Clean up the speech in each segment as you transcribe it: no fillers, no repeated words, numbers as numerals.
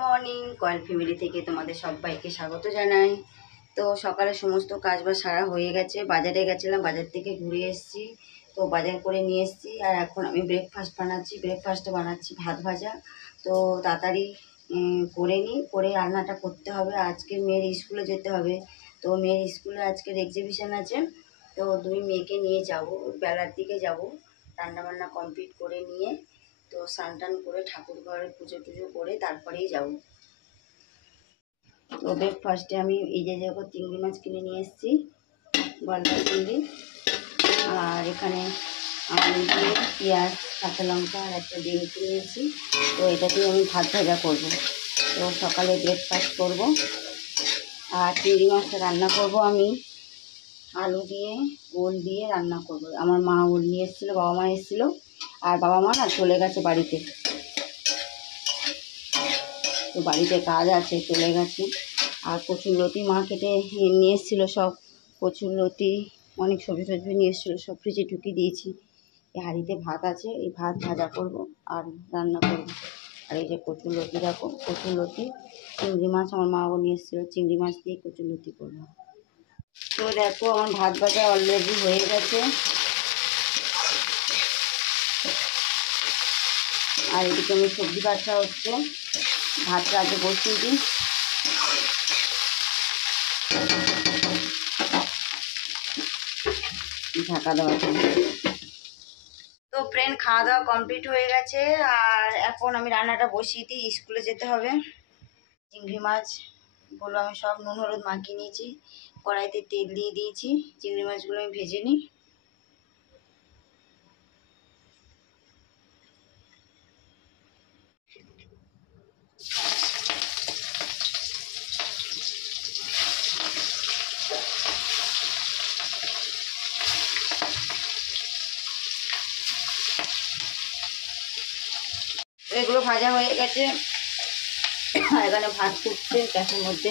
Morning coil family থেকে তোমাদের সবাইকে স্বাগত জানাই। তো সকালে সমস্ত কাজবাজ সারা হয়ে গেছে, বাজারে গেছিলাম, বাজার থেকে ঘুরে এসেছি। তো বাজার করে নিয়ে এসেছি আর এখন আমি ব্রেকফাস্ট বানাচ্ছি। ব্রেকফাস্টে বানাচ্ছি ভাত ভাজা। তো তাড়াতাড়ি করে নিই, করে রান্নাটা করতে হবে। আজকে মেয়ের স্কুলে যেতে হবে। তো মেয়ের স্কুলে আজকের এক্সিবিশন আছে। তো দুই মেয়েকে নিয়ে যাব, বেলার দিকে যাব। রান্নাবান্না কমপ্লিট করে নিয়ে তো স্নান টান করে ঠাকুর ঘরে পুজো টুজো করে তারপরেই যাব। তো ব্রেকফাস্টে আমি এই যে দেখো চিংড়ি মাছ কিনে নিয়ে এসেছি, গলদা চিংড়ি। আর এখানে আলু দিয়ে পেঁয়াজ কাঁচা লঙ্কা আর একটা ডিম কিনেছি। তো এটা দিয়ে আমি ভাত ভাজা করব। তো সকালে ব্রেকফাস্ট করব। আর চিংড়ি মাছটা রান্না করব আমি আলু দিয়ে, ওল দিয়ে রান্না করব। আমার মা ওল নিয়ে এসেছিলো, বাবা মা এসেছিলো, আর বাবা মা না চলে গেছে বাড়িতে। তো বাড়িতে কাজ আছে, চলে গেছে। আর কচুরলতি মা কেটে নিয়ে এসেছিলো, সব কচুরলতি অনেক সবজি টবজি নিয়ে এসেছিলো, সব ফ্রিজে ঢুকিয়ে দিয়েছি। এই হাঁড়িতে ভাত আছে, এই ভাত ভাজা করব আর রান্না করব। আর এই যে কচুরলতি রাখো, কচুরলতি চিংড়ি মাছ আমার মাও নিয়ে এসেছিলো, চিংড়ি মাছ দিয়ে কচুরলতি করবো। তো দেখো আমার ভাত ভাজা অলরেডি হয়ে গেছে। আর এদিকে আমি সবজি কাটা হচ্ছে, ভাতটা আগে বসিয়ে দিই। ঢাকা দেওয়া। তো ফ্রেন্ড খাওয়া দাওয়া কমপ্লিট হয়ে গেছে। আর এখন আমি রান্নাটা বসিয়ে দিই, স্কুলে যেতে হবে। চিংড়ি মাছগুলো আমি সব নুন হলুদ মাখিয়ে নিয়েছি, কড়াইতে তেল দিয়ে দিয়েছি। চিংড়ি মাছগুলো আমি ভেজে নিই। এগুলো ভাজা হয়ে গেছে। এখানে ভাত ফুটছে, গ্যাসের মধ্যে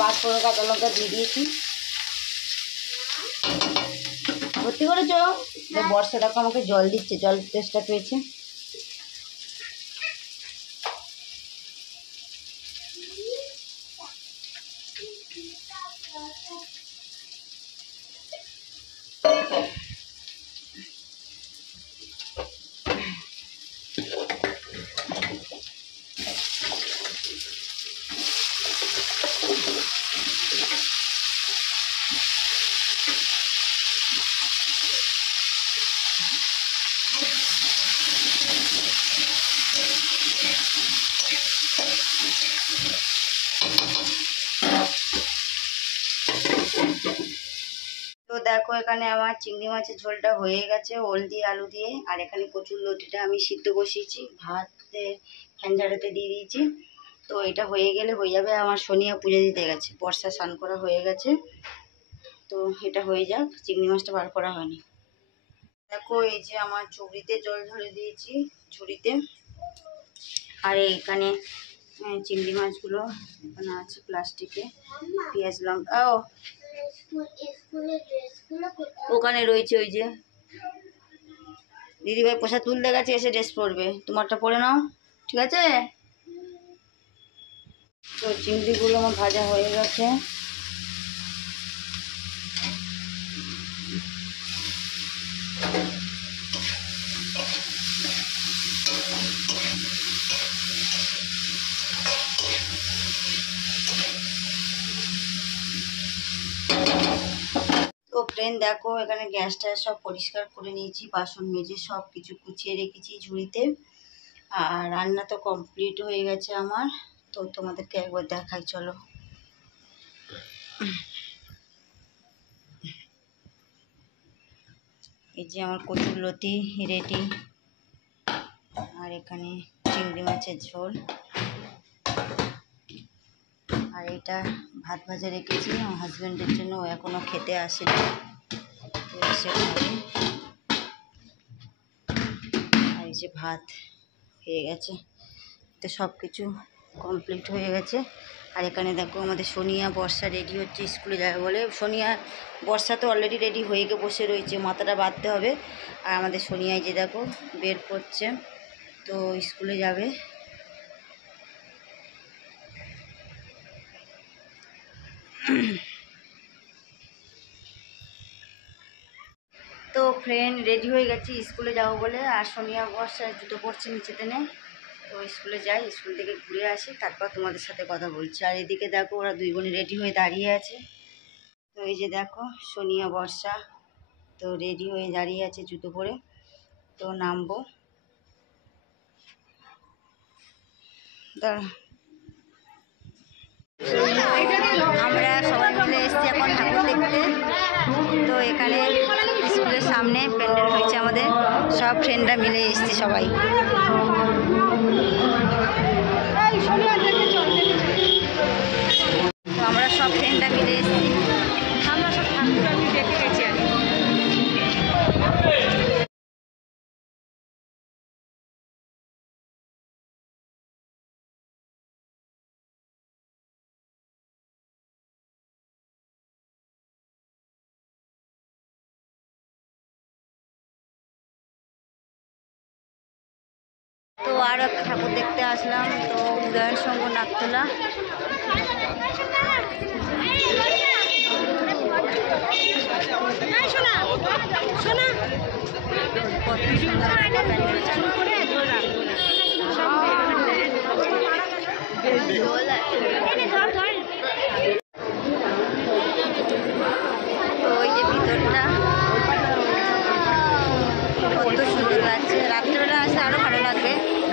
পাঁচফোড়ন কাঁচা লঙ্কা দিয়ে দিয়েছি। ভর্তি করেছ? বর্ষা দেখো আমাকে জল দিচ্ছে, জল তেষ্টা পেয়েছে। তো দেখো এখানে আমার চিংড়ি মাছের ঝোলটা হয়ে গেছে, ওল দিয়ে আলু দিয়ে। আর এখানে কচুরলতিটা আমি সিদ্ধ বসিয়েছি, ভাতে ফ্যান ঝাড়াতে দিয়ে দিয়েছি। তো এটা হয়ে গেলে হয়ে যাবে। আমার সোনিয়া পুজো দিতে গেছে, বর্ষা স্নান করা হয়ে গেছে। তো এটা হয়ে যাক, চিংড়ি মাছটা বার করা হয়নি। দেখো এই যে আমার ঝুড়িতে জল ঢেলে দিয়েছি, ঝুড়িতে। আর এখানে চিংড়ি মাছগুলো এখানে আছে প্লাস্টিকে। পেঁয়াজ লঙ্কা ওখানে রয়েছে, ওই যে দিদিভাই পোশাক তুলতে গেছে, এসে ড্রেস পরবে। তোমারটা পরে নাও, ঠিক আছে? তো চিংড়িগুলো আমার ভাজা হয়ে গেছে। তো ফ্রেন্ড দেখো এখানে গ্যাসটা সব পরিষ্কার করে নিয়েছি, বাসন মেজে সব কিছু গুছিয়ে রেখেছি ঝুড়িতে। আর রান্না তো কমপ্লিট হয়ে গেছে আমার। তো তোমাদেরকে একবার দেখাই, চলো। এই যে আমার কচুরলতি রেডি। আর এখানে চিংড়ি মাছের ঝোল। আর এটা ভাত ভাজা রেখেছি আমার হাজব্যান্ডের জন্য, ও এখনও খেতে আসেনি, এসে খাবে। আর এই যে ভাত হয়ে গেছে। তো সব কিছু কমপ্লিট হয়ে গেছে। আর এখানে দেখো আমাদের সোনিয়া বর্ষা রেডি হচ্ছে, স্কুলে যাবে বলে। সোনিয়া বর্ষা তো অলরেডি রেডি হয়ে গিয়ে বসে রয়েছে, মাথাটা বাঁধতে হবে। আর আমাদের সোনিয়ায় যে দেখো বের করছে, তো স্কুলে যাবে। তো ফ্রেন্ড রেডি হয়ে গেছি স্কুলে যাবো বলে, আর সোনিয়া বর্ষা জুতো পরছে নিচেতে নে। তো স্কুলে যাই, স্কুল থেকে ঘুরে আসি, তারপর তোমাদের সাথে কথা বলছি। আর এদিকে দেখো ওরা দুই বোনে রেডি হয়ে দাঁড়িয়ে আছে। তো এই যে দেখো সোনিয়া বর্ষা তো রেডি হয়ে দাঁড়িয়ে আছে জুতো পরে। তো নামবো, আমরা সবাই মিলে এসেছি এখন ঠাকুর দেখতে। তো এখানে স্কুলের সামনে প্যান্ডেল হয়েছে, আমাদের সব ফ্রেন্ডরা মিলে এসেছি সবাই। তো আমরা সব ফ্রেন্ডরা মিলে এসেছি, আমরা সব ঠাকুর আমি দেখে গেছি আগে। তো আর একটা ঠাকুর দেখতে আসলাম, তো উদয়ন সংঘ নাকতলা। তো ওই যে ভিতরটা কত সুন্দর লাগছে, রাত্রেবেলা আসলে আরও ভালো লাগবে,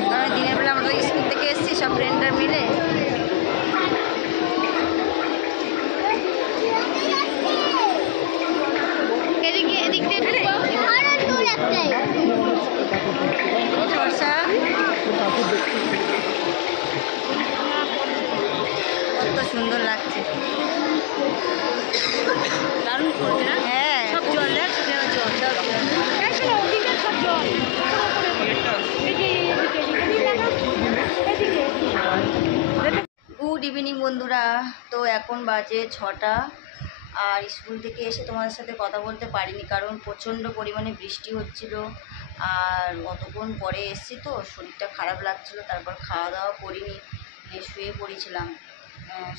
কারণ দিনের বেলা আমরা স্কুল থেকে এসেছি সব ফ্রেন্ডরা মিলে। কত সুন্দর লাগছে, দারুণ করছে না? হ্যাঁ, সব জল দেখ, গুড ইভিনিং বন্ধুরা। তো এখন বাজে 6টা, আর স্কুল থেকে এসে তোমাদের সাথে কথা বলতে পারিনি, কারণ প্রচণ্ড পরিমাণে বৃষ্টি হচ্ছিল, আর অতক্ষণ পরে এসেছি তো শরীরটা খারাপ লাগছিল, তারপর খাওয়া দাওয়া করিনি, শুয়ে পড়েছিলাম।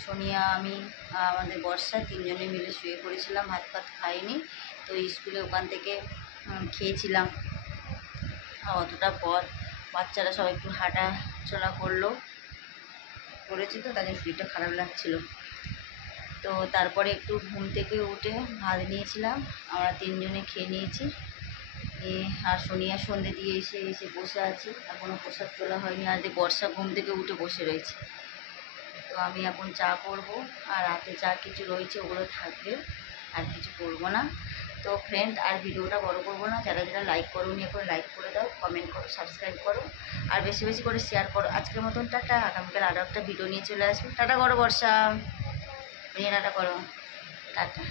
সোনিয়া, আমি, আমাদের বর্ষা তিনজনে মিলে শুয়ে পড়েছিলাম, ভাত ফাত খাইনি। তো স্কুলে ওখান থেকে খেয়েছিলাম। অতটা পর বাচ্চারা সব একটু হাঁটা চলা করেছি, তো তাদের শরীরটা খারাপ লাগছিল। তো তারপরে একটু ঘুম থেকে উঠে ভাত নিয়েছিলাম, আমরা তিনজনে খেয়ে নিয়েছি। আর সোনিয়া সন্ধে দিয়ে এসে বসে আছি, এখনও প্রসাদ তোলা হয়নি। আর বর্ষা ঘুম থেকে উঠে বসে রয়েছে। তো আমি এখন চা করব, আর রাতে চা কিছু রয়েছে ওগুলো থাকবে, আর কিছু করবো না। তো ফ্রেন্ড, আর ভিডিওটা বড় করবো না, যারা যারা লাইক করোনি এখন লাইক করে দাও, কমেন্ট করো, সাবস্ক্রাইব করো, আর বেশি বেশি করে শেয়ার করো। আজকের মতন টাটা, আগামীকাল আরও একটা ভিডিও নিয়ে চলে আসবো। টাটা করো বর্ষা, টাটা করো, টাটা।